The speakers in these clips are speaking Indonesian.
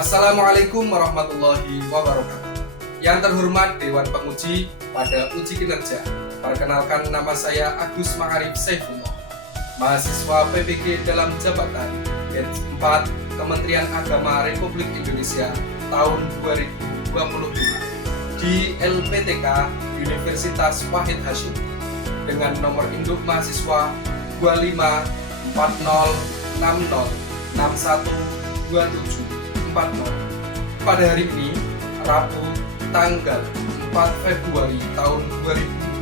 Assalamualaikum warahmatullahi wabarakatuh. Yang terhormat Dewan Penguji pada uji kinerja, perkenalkan nama saya Agus Ma'arif Saifullah, mahasiswa PPG dalam jabatan Batch 4 Kementerian Agama Republik Indonesia tahun 2025 di LPTK Universitas Wahid Hasyim dengan nomor induk mahasiswa 254060612740. Pada hari ini, Rabu, tanggal 4 Februari tahun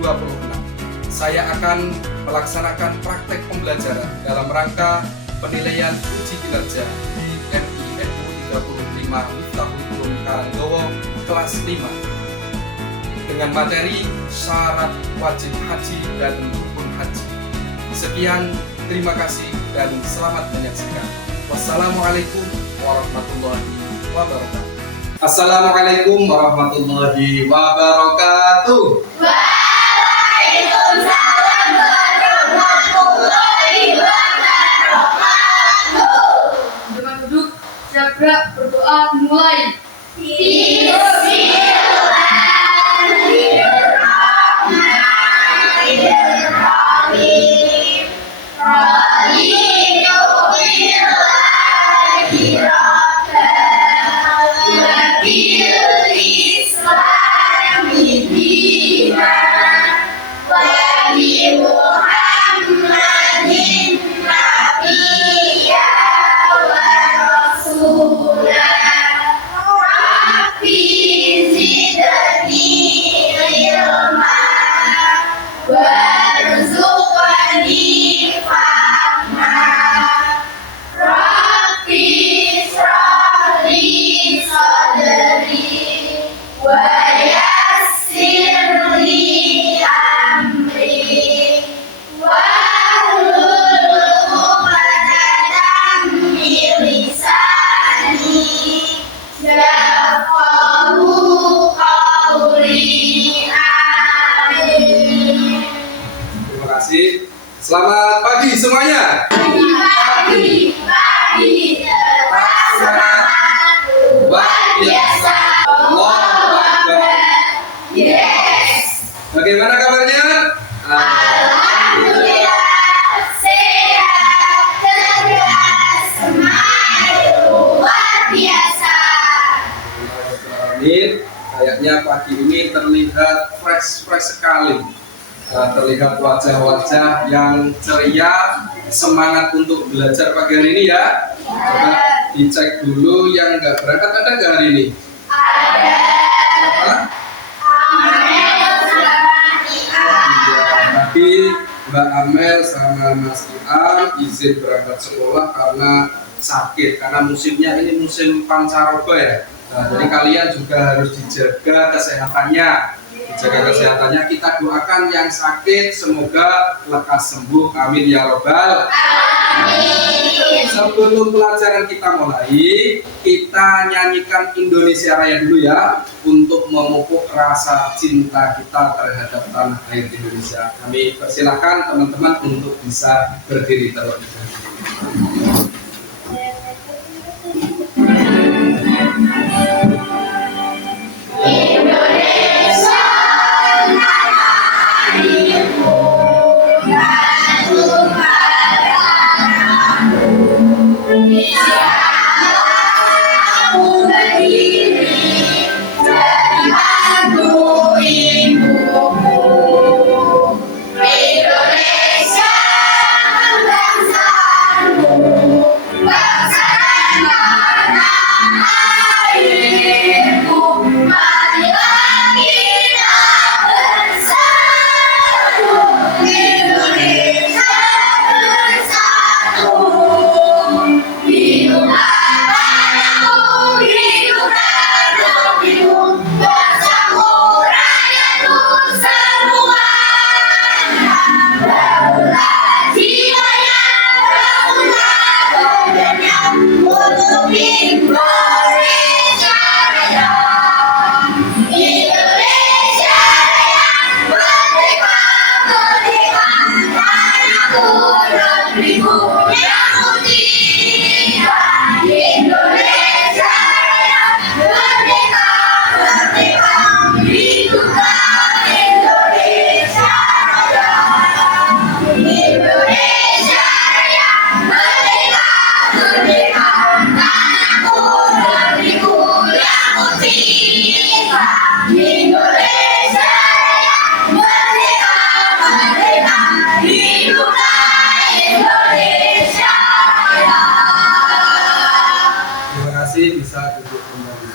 2026, saya akan melaksanakan praktek pembelajaran dalam rangka penilaian uji kinerja di MINU 35 Miftahul Ulum Karangdowo kelas 5 dengan materi syarat wajib haji dan rukun haji. Sekian, terima kasih dan selamat menyaksikan. Wassalamualaikum warahmatullahi wabarakatuh. Assalamualaikum warahmatullahi wabarakatuh. Waalaikumsalam warahmatullahi wabarakatuh. Dengan duduk, siap berdoa mulai. Bismillahirrahmanirrahim. Raditu billahi rabban wa bil islami dinan wa bi Muhammadin nabiyya wa rasulah. Rabbi zidni ilma warzuqni fahma. Rabbi shrah li sadri wa yassir li amri wahlul 'uqdatam min lisani yafqahu qawli. Amin. Terima kasih. Selamat pagi semuanya. Pagi terasa luar biasa. Allahu Akbar. Yes. Bagaimana kabarnya? Alhamdulillah sehat, cerdas, semangat luar biasa. Amin. Kayaknya pagi ini terlihat fresh sekali. Terlihat wajah-wajah yang ceria, semangat untuk belajar pagi hari ini ya. Coba dicek dulu yang nggak berangkat, ada nggak hari ini? Ada. Apa? Amel sama Ian. Tadi Mbak Amel sama Mas Ian izin berangkat sekolah karena sakit, karena musimnya ini musim pancaroba ya. Jadi kalian juga harus dijaga kesehatannya. Kita doakan yang sakit semoga lekas sembuh, amin ya robbal. Amin. Sebelum pelajaran kita mulai, kita nyanyikan Indonesia Raya dulu ya, untuk memupuk rasa cinta kita terhadap tanah air Indonesia. Kami persilahkan teman-teman untuk bisa berdiri terlebih dahulu. Indonesia tanah airku, Tuhan tanahku. Aku berdiri dari bangku ibuku. Indonesia bangsaku, bangsa tanah airku. Marilah kita bersatu, Indonesia bersatu. Hiduplah tanahku, hiduplah negeriku, bangsaku, rakyatku semuanya. Bangunlah jiwanya, bangunlah badannya untuk Indonesia Raya. Indonesia Raya, merdeka, merdeka, tanahku, negeriku yang mulia. Indonesia hiduplah Indonesia Raya. Terima kasih, bisa duduk kembali.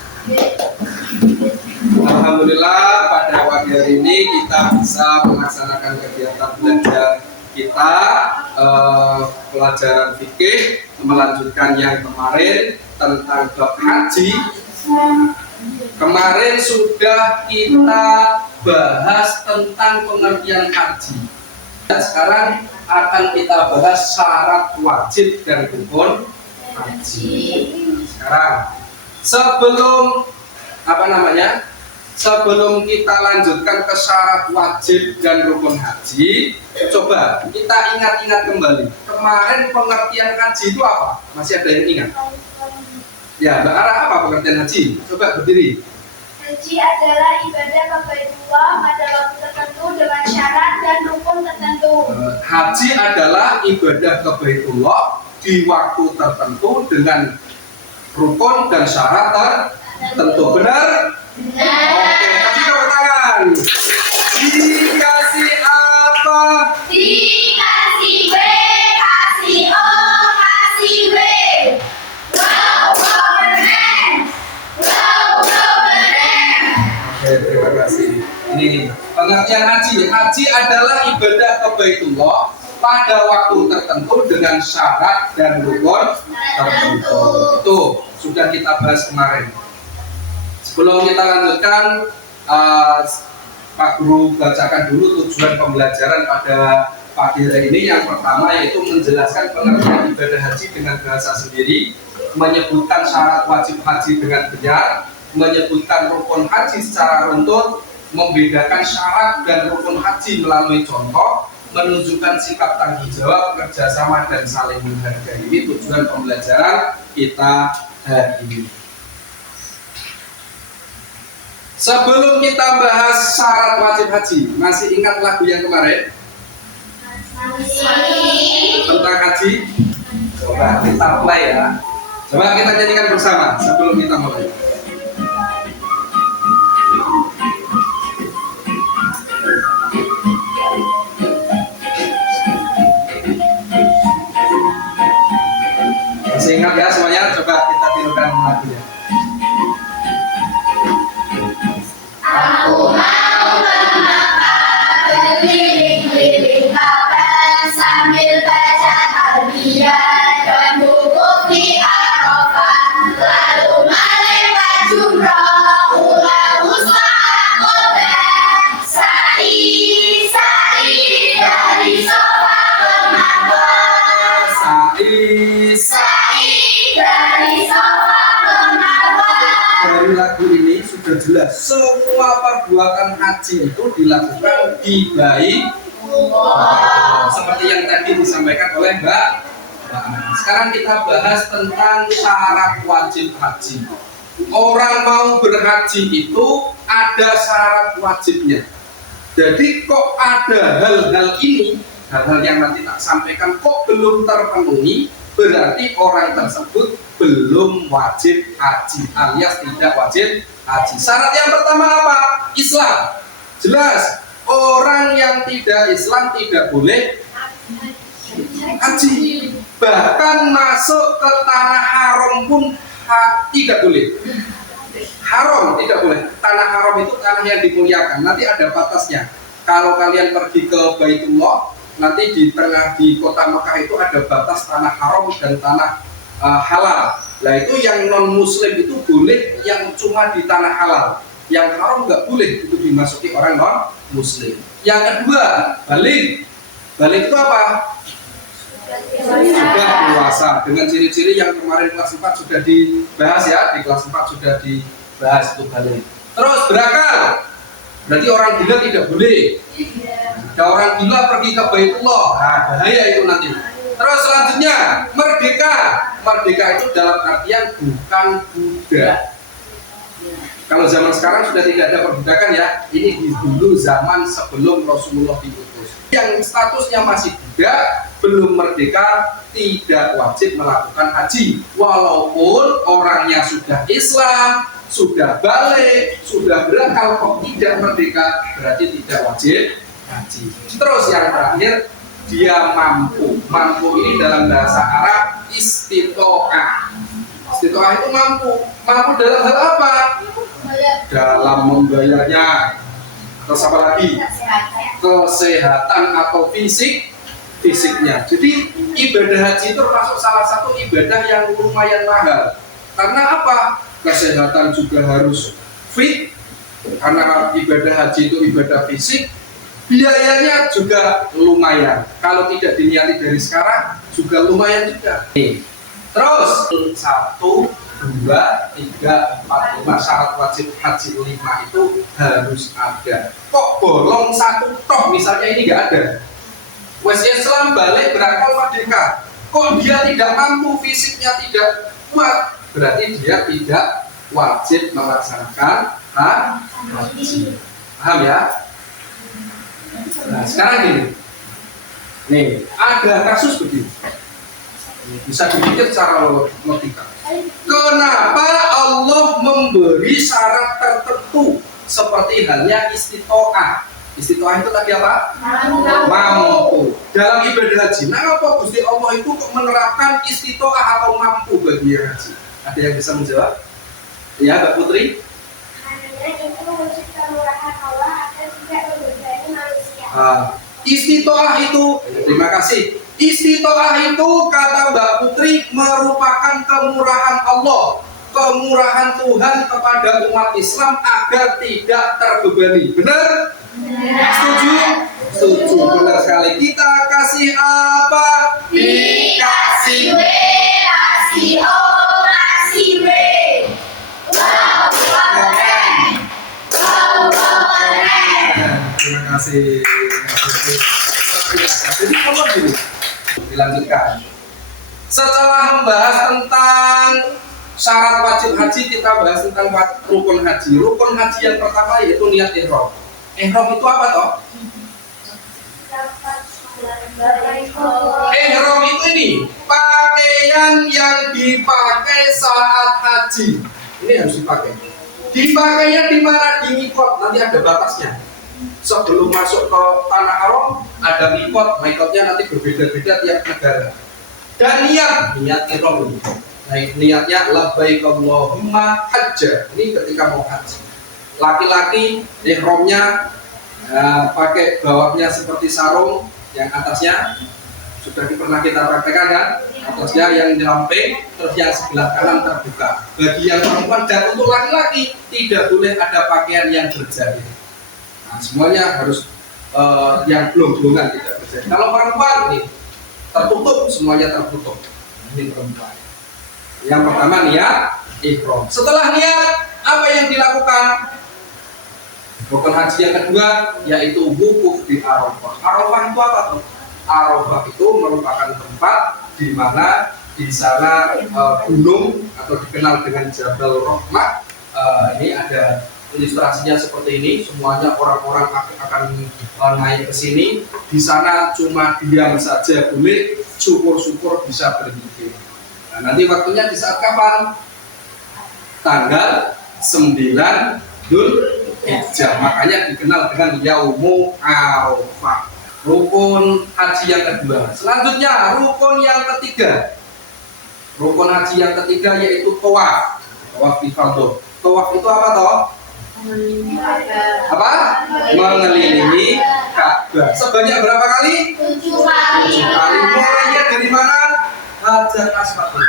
Alhamdulillah pada pagi hari ini kita bisa melaksanakan kegiatan belajar kita pelajaran fikih, melanjutkan yang kemarin tentang bab haji. Kemarin sudah kita bahas tentang pengertian haji. Dan sekarang akan kita bahas syarat wajib dan rukun haji. Sekarang sebelum sebelum kita lanjutkan ke syarat wajib dan rukun haji, coba kita ingat-ingat kembali. Kemarin pengertian haji itu apa? Masih ada yang ingat? Ya, Mbak Ara, apa pengertian haji? Coba berdiri. Haji adalah ibadah ke Baitullah pada waktu tertentu dengan syarat dan rukun tertentu. Haji adalah ibadah ke Baitullah di waktu tertentu dengan rukun dan syarat tertentu. Benar? Oke, kasih tepuk tangan. Dikasih apa? Dikasih B, kasih O, kasih W. Wow, keren. Wow, keren. Oke, terima kasih. Ini pengertian haji. Haji adalah ibadah ke Baitullah pada waktu tertentu dengan syarat dan rukun tertentu. Itu sudah kita bahas kemarin. Sebelum kita lanjutkan, Pak Guru bacakan dulu tujuan pembelajaran pada pagi hari ini. Yang pertama yaitu menjelaskan pengertian ibadah haji dengan bahasa sendiri, menyebutkan syarat wajib haji dengan benar, menyebutkan rukun haji secara runtut, membedakan syarat dan rukun haji melalui contoh, menunjukkan sikap tanggung jawab, kerjasama dan saling menghargai. Ini tujuan pembelajaran kita hari ini. Sebelum kita bahas syarat wajib haji, masih ingat lagu yang kemarin tentang haji? Coba kita play ya. Coba kita nyanyikan bersama sebelum kita mulai. Masih ingat ya semuanya? Coba kita tirukan lagunya. Aku mau mengapa berkeliling-keliling kapan sambil baca talbiyah dan wukuf di Arafah, lalu melempar jumrah ulah usma akobah, sa'i dari Safa ke Marwah, sa'i dari Safa ke Marwah. Dari lagu ini sudah jelas semua perbuatan haji itu dilakukan di Baitullah, seperti yang tadi disampaikan oleh Mbak Ana. Sekarang kita bahas tentang syarat wajib haji. Orang mau berhaji itu ada syarat wajibnya. Jadi kok ada hal-hal ini, hal-hal yang nanti tak sampaikan kok belum terpenuhi, berarti orang tersebut belum wajib haji alias tidak wajib haji. Syarat yang pertama apa? Islam. Jelas, orang yang tidak Islam tidak boleh haji. Bahkan masuk ke tanah haram pun tidak boleh. Haram tidak boleh. Tanah haram itu tanah yang dimuliakan. Nanti ada batasnya. Kalau kalian pergi ke Baitullah, nanti di tengah di kota Mekah itu ada batas tanah haram dan tanah halal. Nah itu yang non muslim itu boleh yang cuma di tanah halal. Yang haram nggak boleh itu dimasuki orang non muslim. Yang kedua, balik. Balik itu apa? Sudah dewasa dengan ciri-ciri yang kemarin kelas 4 sudah dibahas ya. Di kelas 4 sudah dibahas itu balik. Terus berakal. Berarti orang gila tidak boleh. Ada orang gila pergi ke Baitullah, nah, bahaya itu nanti. Terus selanjutnya merdeka. Merdeka itu dalam artian bukan budak. Kalau zaman sekarang sudah tidak ada perbudakan ya. Ini dulu zaman sebelum Rasulullah diutus. Yang statusnya masih budak, belum merdeka, tidak wajib melakukan haji. Walaupun orangnya sudah Islam, sudah balik, sudah berakal, kok tidak merdeka, berarti tidak wajib haji. Terus yang terakhir dia mampu. Mampu ini dalam bahasa Arab istito'ah. Istito'ah itu mampu. Mampu dalam hal apa? Dalam membayarnya. Terus apa lagi? Kesehatan atau fisiknya. Jadi ibadah haji itu termasuk salah satu ibadah yang lumayan mahal. Karena apa? Kesehatan juga harus fit. Karena ibadah haji itu ibadah fisik. Biayanya juga lumayan. Kalau tidak diniati dari sekarang juga lumayan juga. Terus 1, 2, 3, 4, 5 syarat wajib haji 5 itu harus ada. Kok bolong 1 toh misalnya ini nggak ada. Wes Islam balik berakal merdeka. Kok dia tidak mampu, fisiknya tidak kuat, berarti dia tidak wajib melaksanakan haji. Paham ya? Nah sekarang gini, nih ada kasus begini, bisa dipikir secara logika. Kenapa Allah memberi syarat tertentu seperti halnya istito'ah? Istito'ah itu tadi apa? Mampu. Dalam ibadah haji, kenapa Gusti Allah itu menerapkan istito'ah atau mampu bagi yang haji? Ada yang bisa menjawab? Ya, Mbak Putri? Karena itu wujud kemurahan Allah agar tidak membebani manusia. Istito'ah itu, terima kasih. Istito'ah itu kata Mbak Putri merupakan kemurahan Allah, kemurahan Tuhan kepada umat Islam agar tidak terbebani. Benar? Setuju? Setuju, benar sekali. Kita kasih apa? Dikasih W, kasih O, kasih W. Wow, keren. Wow, keren. Terima kasih. Jadi kalau gini, dilanjutkan. Setelah membahas tentang syarat wajib haji, kita bahas tentang rukun haji. Rukun haji yang pertama yaitu niat ihram. Ihram itu apa toh? Ihram itu ini pakaian yang dipakai saat haji. Ini harus dipakai. Dipakainya di mana? Di mikot. Nanti ada batasnya. Sebelum masuk ke tanah haram ada mikot. Mikotnya nanti berbeda-beda tiap negara. Dan niat ihram ini. Nah, niatnya labbaik Allahumma hajja. Ini ketika mau haji. Laki-laki ihramnya pakai bawahnya seperti sarung, yang atasnya sudah pernah kita praktekkan kan? Atasnya yang jelamping, terus yang sebelah kanan terbuka. Bagi yang perempuan dan untuk laki-laki tidak boleh ada pakaian yang berjahit. Nah, semuanya harus yang belum-belungan tidak berjahit. Kalau perempuan ini tertutup, semuanya tertutup. Ini perempuan. Yang pertama niat ihram. Setelah niat, apa yang dilakukan? Rukun haji yang kedua yaitu wukuf di Arafah. Arafah itu apa tuh? Arafah itu merupakan tempat di mana di sana gunung atau dikenal dengan Jabal Rahmah. Ini ada ilustrasinya seperti ini. Semuanya orang-orang akan naik ke sini. Di sana cuma diam saja boleh, syukur-syukur bisa berzikir. Nah, nanti waktunya di saat kapan? Tanggal 9 Dzulhijjah. Makanya dikenal dengan Yaumu Arafah. Rukun haji yang kedua. Selanjutnya rukun yang ketiga. Rukun haji yang ketiga yaitu tawaf. Tawaf ifadhah. Tawaf itu apa toh? Apa? Mengelilingi Ka'bah. Sebanyak berapa kali? 7 kali. 7 kali. Mulainya dari mana? Hajar Aswad.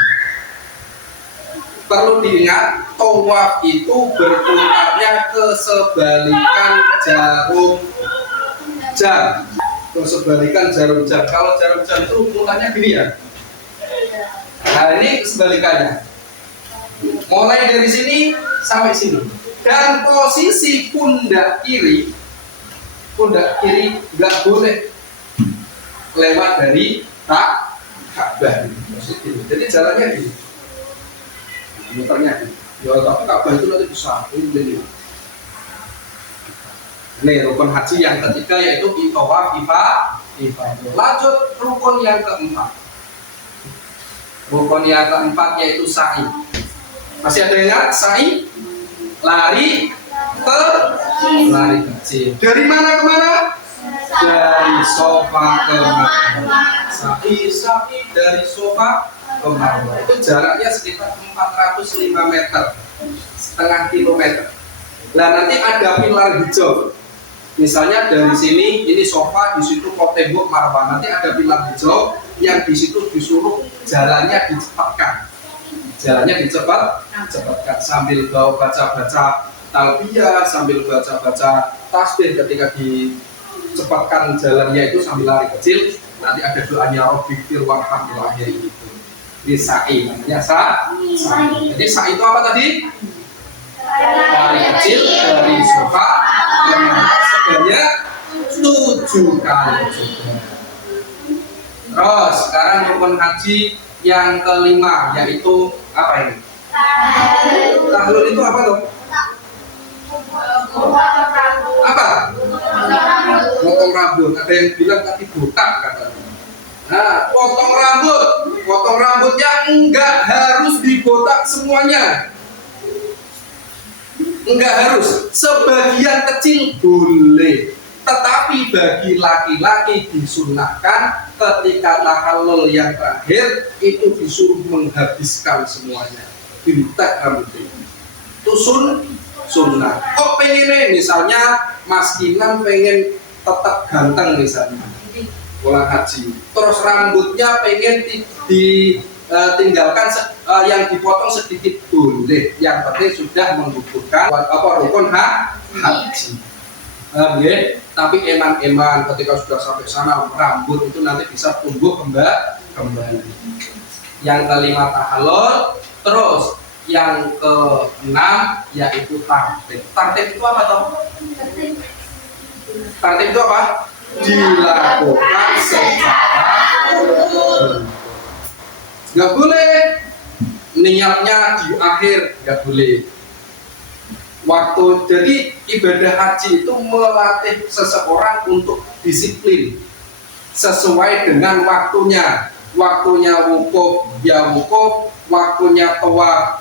Perlu diingat, tawaf itu berputarnya kesebalikan jarum jam. Kesebalikan jarum jam. Kalau jarum jam itu putarnya gini ya. Nah ini kesebalikannya. Mulai dari sini sampai sini. Dan posisi pundak kiri nggak boleh lewat dari Ka'bah. Jadi jalannya gini. Muternya ya, tapi Ka'bah itu nanti besar ini. Nih rukun haji yang ketiga yaitu tawaf ifadhah. Lanjut rukun yang keempat. Rukun yang keempat yaitu sa'i. Masih ada yang ingat sa'i? Lari kecil. Dari mana ke mana? dari sofa ke marwah. Sa'i dari sofa ke marwah. Itu jaraknya sekitar 405 meter, setengah kilometer. Nah nanti ada pilar hijau. Misalnya dari sini ini sofa, di situ kok tembok marwah. Nanti ada pilar hijau yang di situ disuruh jalannya dicepatkan. Jalannya cepatkan sambil baca-baca talbiyah, sambil baca-baca tasbih. Ketika dicepatkan jalannya itu sambil lari kecil, nanti ada doanya Rabbighfir warham ila akhirih itu. Ini sa'i, namanya sa'i. Jadi sa'i itu apa tadi? Lari kecil dari sofa ke marwah sebanyak 7 kali juga. Terus sekarang rukun haji yang kelima, yaitu apa ini? Tahlul itu apa tuh? Apa? Potong rambut. Ada yang bilang tadi botak katanya. Nah, potong rambutnya enggak harus dibotak semuanya. Enggak harus, sebagian kecil boleh. Tetapi bagi laki-laki disunahkan ketika tahallul yang terakhir itu disuruh menghabiskan semuanya, diletak rambutnya. Itu sunnah. Kok pengen misalnya Mas Kinan pengen tetap ganteng misalnya, pulang haji, terus rambutnya pengen ditinggalkan yang dipotong sedikit boleh. Yang penting sudah menggugurkan rukun haji. Ya, tapi eman-eman ketika sudah sampai sana rambut itu nanti bisa tumbuh kembali. Yang kelima tahallul. Terus yang keenam yaitu tartib. Tartib itu apa toh? Tartib itu apa? Dilakukan secara nggak boleh niatnya di akhir, nggak boleh. Jadi ibadah haji itu melatih seseorang untuk disiplin sesuai dengan waktunya. Waktunya wukuf, ya wukuf. Waktunya tawaf,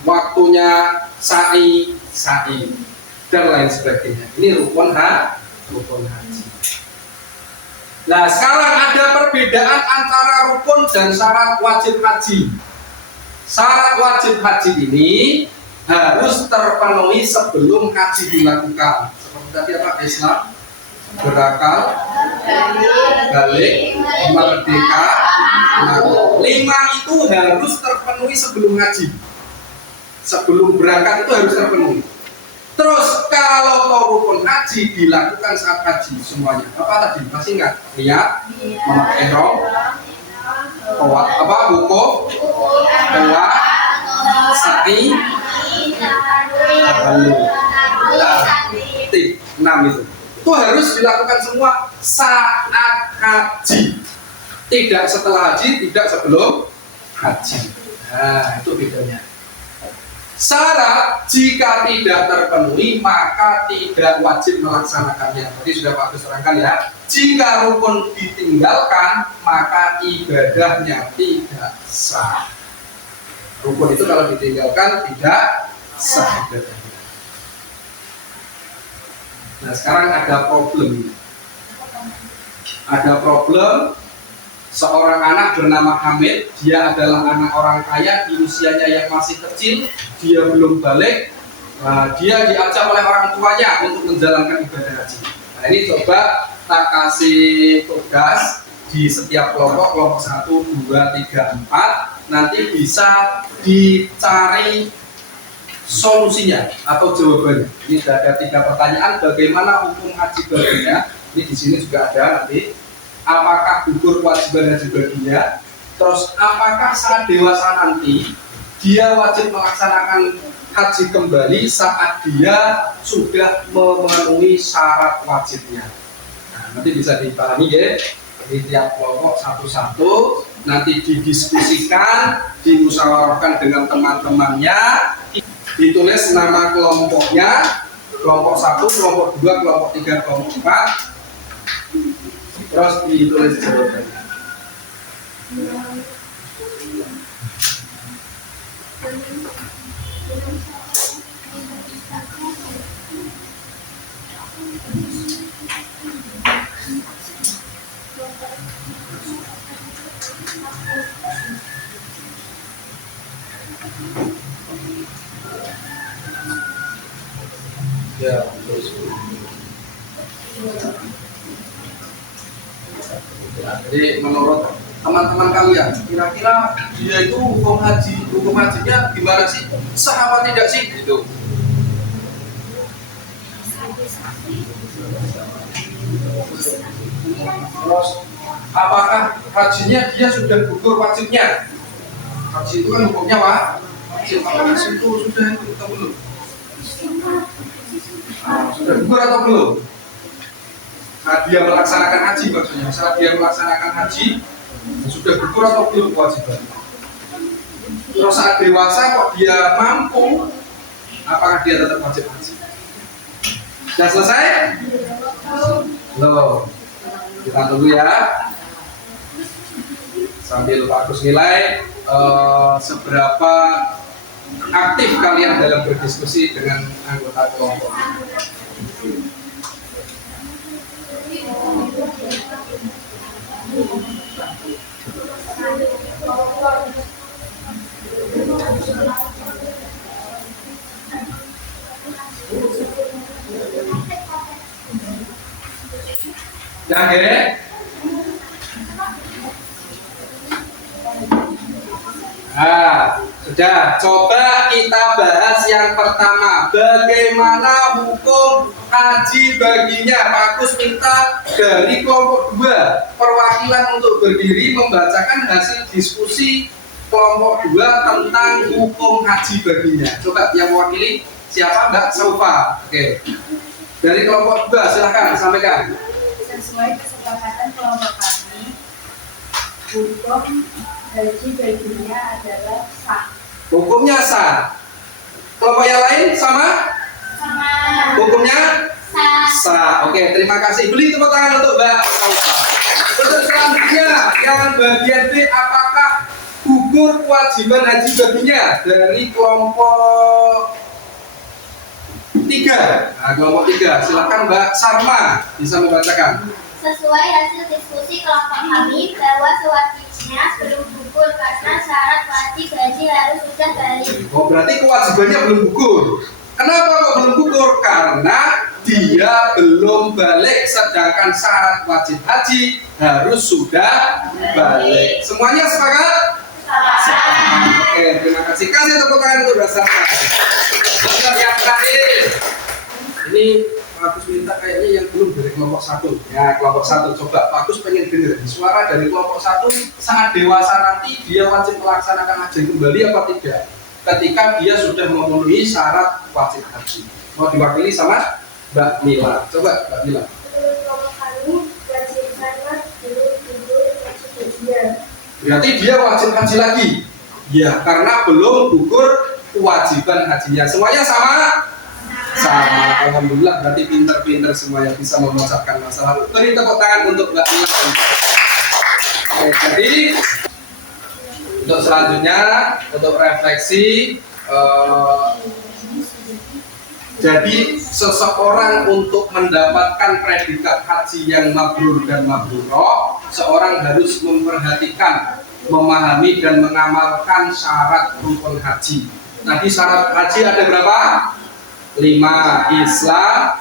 waktunya sa'i, dan lain sebagainya. Ini rukun haji. Nah sekarang ada perbedaan antara rukun dan syarat wajib haji. Syarat wajib haji ini harus terpenuhi sebelum haji dilakukan. Seperti tadi apa? Islam, berakal, balik, merdeka. Nah, 5 itu harus terpenuhi sebelum haji. Sebelum berangkat itu harus terpenuhi. Terus kalau rukun haji dilakukan saat haji semuanya. Apa tadi? Masih ingat? Niat, memakai ihram, wukuf, tawaf, sa'i, tartib. 6 itu harus dilakukan semua saat haji, tidak setelah haji, tidak sebelum haji. Nah itu bedanya. Syarat jika tidak terpenuhi maka tidak wajib melaksanakannya. Tadi sudah Pak Agus terangkan ya. Jika rukun ditinggalkan maka ibadahnya tidak sah. Rukun itu kalau ditinggalkan tidak sah ibadahnya. Nah sekarang ada problem. Seorang anak bernama Hamid. Dia adalah anak orang kaya di usianya yang masih kecil. Dia belum balik. Dia diajak oleh orang tuanya untuk menjalankan ibadah haji. Nah ini coba tak kasih tugas di setiap kelompok 1, 2, 3, 4. Nanti bisa dicari solusinya atau jawabannya. Ini ada 3 pertanyaan. Bagaimana hukum haji baginya? Ini di sini juga ada nanti. Apakah gugur kewajiban haji baginya? Terus apakah saat dewasa nanti dia wajib melaksanakan haji kembali saat dia sudah memenuhi syarat wajibnya? Nah, nanti bisa dipahami ya. Di tiap kelompok satu-satu. Nanti didiskusikan, dimusyawarahkan dengan teman-temannya. Ditulis nama kelompoknya, kelompok 1, kelompok 2, kelompok 3, kelompok 4. Terus ditulis jawabannya. Ya, terus. Ya, jadi menurut teman-teman kalian, kira-kira dia itu hukum hajinya gimana sih? Sah apa tidak sih? Gitu. Terus, apakah hajinya dia sudah gugur wajibnya? Haji itu kan hukumnya Pak. Haji itu sudah itu atau belum? Sudah gugur atau belum? Saat dia melaksanakan haji maksudnya, saat dia melaksanakan haji sudah gugur atau belum kewajiban? Terus saat dewasa kok dia mampu, apakah dia tetap wajib haji? Sudah selesai? Loh, kita tunggu ya. Sambil Pak Agus nilai seberapa aktif kalian dalam berdiskusi dengan anggota kelompok. Yakin? Nah, sudah. Coba kita bahas yang pertama. Bagaimana hukum haji baginya? Pak Agus minta dari kelompok 2 perwakilan untuk berdiri membacakan hasil diskusi kelompok 2 tentang hukum haji baginya. Coba yang mewakili siapa? Mbak Saufa. Oke. Dari kelompok 2 silahkan sampaikan. Sesuai kesepakatan kelompok kami, hukum haji baginya adalah sah. Hukumnya sah. Kelompok yang lain sama? Sama. Hukumnya Sah. sah. Oke, terima kasih. Beri tepuk tangan untuk Mbak Saufa. Untuk selanjutnya, yang bagian B, apakah gugur kewajiban haji baginya? Dari kelompok 3. Nah, kelompok 3, silakan Mbak Sarma bisa membacakan. Sesuai hasil diskusi kelompok kami bahwa sewajibnya belum gugur karena syarat wajib haji harus sudah balik. Oh, berarti kewajibannya belum gugur. Kenapa kok belum gugur? Karena dia belum balik, sedangkan syarat wajib haji harus sudah balik. Semuanya sepakat? Sepakat. Oke, terima kasih. Kasih tepuk tangan untuk Mbak Sarma. Untuk yang terakhir, ini Pak Agus minta kayaknya yang belum dari kelompok 1. Ya, kelompok 1 coba Pak Agus pengen dengar suara dari kelompok 1 saat dewasa nanti dia wajib melaksanakan haji kembali apa tidak? Ketika dia sudah memenuhi syarat wajib haji. Mau diwakili sama Mbak Mila. Coba Mbak Mila. Menurut kelompok kami, wajib sangat belum gugur wajib hajinya. Berarti dia wajib haji lagi. Ya, karena belum gugur kewajiban hajinya. Semuanya sama? Sama. Alhamdulillah, berarti pinter-pinter semuanya bisa memecahkan masalah. Beri tepuk tangan untuk Mbak Mila. Oke, jadi untuk selanjutnya, untuk refleksi, jadi seseorang untuk mendapatkan predikat haji yang mabrur dan mabruroh, seorang harus memperhatikan, memahami dan mengamalkan syarat rukun haji. Tadi syarat haji ada berapa? 5. Islam,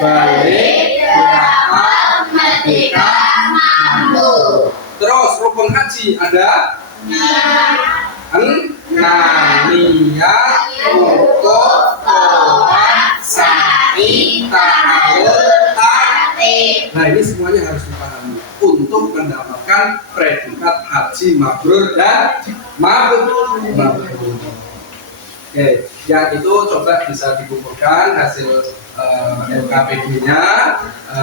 balik, berakal, merdeka, mampu. Terus rukun haji ada 6. Niat, rukun, tawaf, sa'i, ta'awud, ta'atib. Nah, ini semuanya harus dipahami untuk mendapatkan predikat haji mabrur dan mabrur. Oke, yang itu coba bisa dikumpulkan hasil LKPD-nya.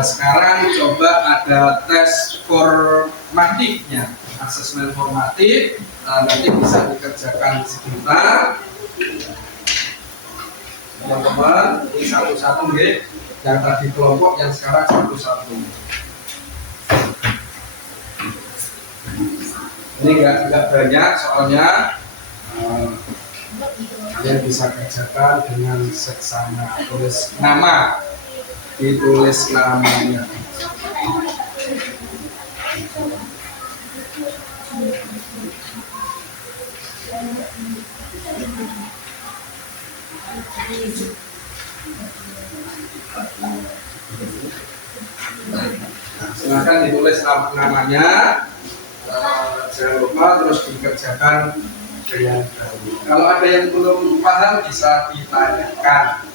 Sekarang coba ada tes formatifnya, asesmen formatif. Nanti bisa dikerjakan sebentar, teman-teman. Ini satu-satu nih, yang tadi kelompok, yang sekarang satu-satu. Ini nggak banyak soalnya. Kalian bisa kerjakan dengan seksama. Tulis nama, ditulis namanya. Silakan ditulis namanya. Jangan lupa terus dikerjakan dengan baik. Kalau ada yang belum paham bisa ditanyakan.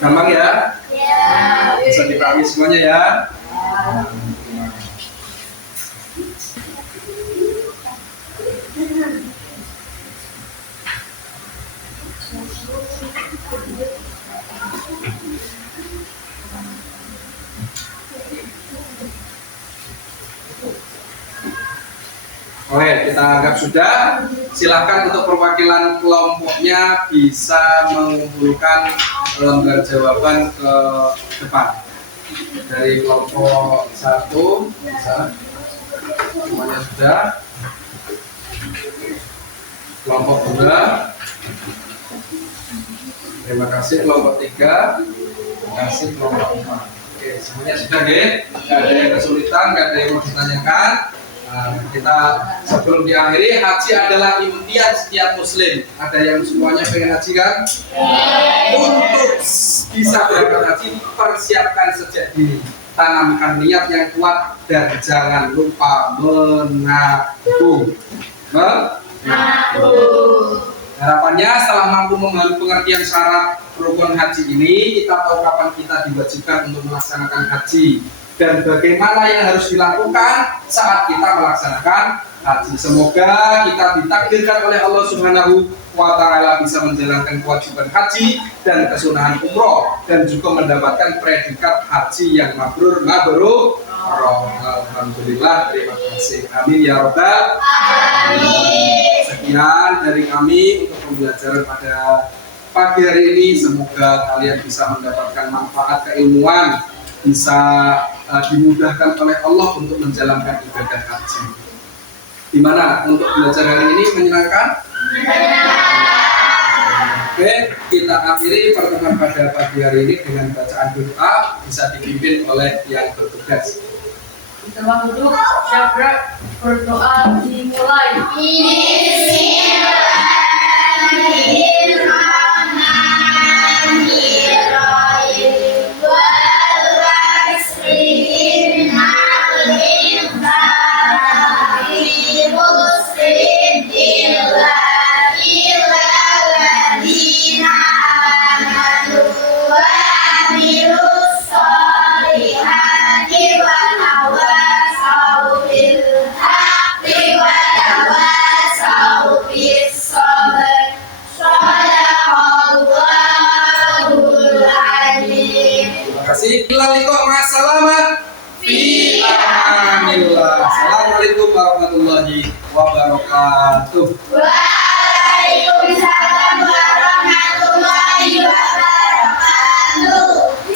Gampang ya? Bisa dipahami semuanya ya? Oke, kita anggap sudah. Silakan untuk perwakilan kelompoknya bisa mengumpulkan lembar jawaban ke depan. Dari kelompok 1 bisa. Semuanya sudah. Kelompok 2. Terima kasih kelompok 3. Terima kasih kelompok 4. Oke, semuanya sudah ya. Gak ada yang kesulitan, gak ada yang mau ditanyakan. Kita sebelum diakhiri, haji adalah impian setiap muslim. Ada yang semuanya pengen haji kan? Untuk bisa berangkat haji, persiapkan sejak dini. Tanamkan niat yang kuat dan jangan lupa menabung. Harapannya setelah mampu memahami pengertian syarat rukun haji ini, kita tahu kapan kita diwajibkan untuk melaksanakan haji dan bagaimana yang harus dilakukan saat kita melaksanakan haji. Semoga kita ditakdirkan oleh Allah Subhanahu wa Ta'ala bisa menjalankan kewajiban haji dan kesunahan umroh dan juga mendapatkan predikat haji yang mabrur. Alhamdulillah, terima kasih. Amin ya Rabbal alamin. Sekian dari kami untuk pembelajaran pada pagi hari ini. Semoga kalian bisa mendapatkan manfaat keilmuan, bisa dimudahkan oleh Allah untuk menjalankan ibadah haji. Gimana untuk belajar hari ini, menyenangkan? Oke, kita akhiri pertemuan pada pagi hari ini dengan bacaan doa, bisa dipimpin oleh yang bertugas. Teman duduk, siap gerak, berdoa dimulai. Assalamualaikum warahmatullahi wabarakatuh.